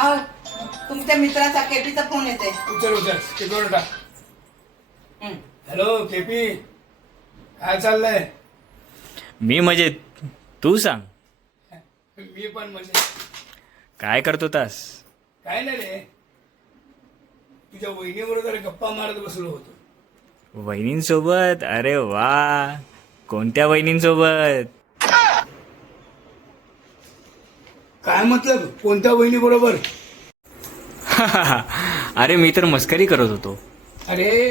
अहो, तुमच्या मित्राचा केपीचा फोन येते. उचल उचल केपीवर टाक. हॅलो केपी, काय चाललंय? मी मजेत. तू सांग, मी पण म्हणजे काय करतो तास? काय नाही रे, तुझ्या वहिनीबरोबर गप्पा मारत बसलो होतो. वहिनींसोबत? अरे वा, कोणत्या वहिनींसोबत? काय मतलब कोणत्या वहिनी बरोबर? अरे मी तर मस्करी करत होतो. अरे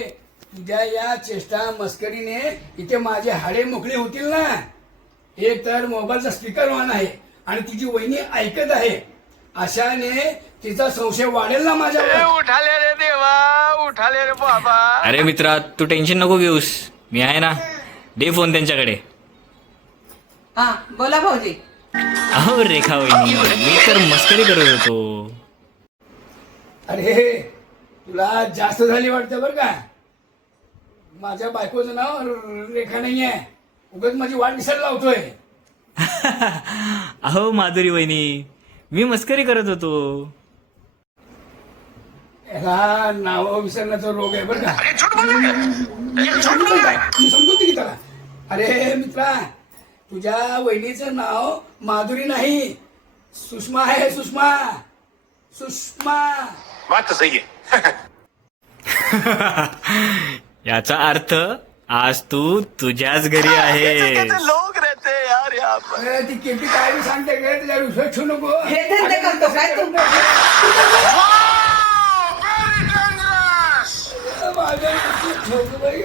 तुझ्या या चेष्टा मस्करीने इथे माझे हाडे मोकळे होतील ना. एक तर मोबाईलचा स्पीकर ऑन आहे आणि तुझी वहिनी ऐकत आहे. अशाने तिचा संशय वाढेल ना माझ्यावर. उठाले रे देवा, उठाले रे बाबा. अरे मित्रा, तू टेन्शन नको घेऊस, मी आहे ना. दे फोन त्यांच्याकडे. हा बोला भाऊजी. अहो रेखा वहिनी, मी तर मस्करी करत होतो. अरे तुला जास्त झाली वाटतं बरं का. माझ्या बायकोचं नाव रेखा नाही आहे. उगाच माझी वाट विसरायला लावतोय. अहो माधुरी वहिनी, मी मस्करी करत होतो. याला नाव विसरण्याचा रोग आहे बरं का. समजू की त्याला. अरे मित्रा, तुझ्या वहिनीचं नाव माधुरी नाही, सुषमा आहे. सुषमा सुषमा. बात तो सही है. याचा अर्थ आज तू तुझ्याच घरी आहे. लोग रहते हैं यार यहाँ पर. अरे ती केपी काय बी सांगते काय, त्याच्यावर विश्वास ठेवू नको. हे धंदे करतो काय तू? Very dangerous. माझ्यावर विश्वास ठेवतो बाई.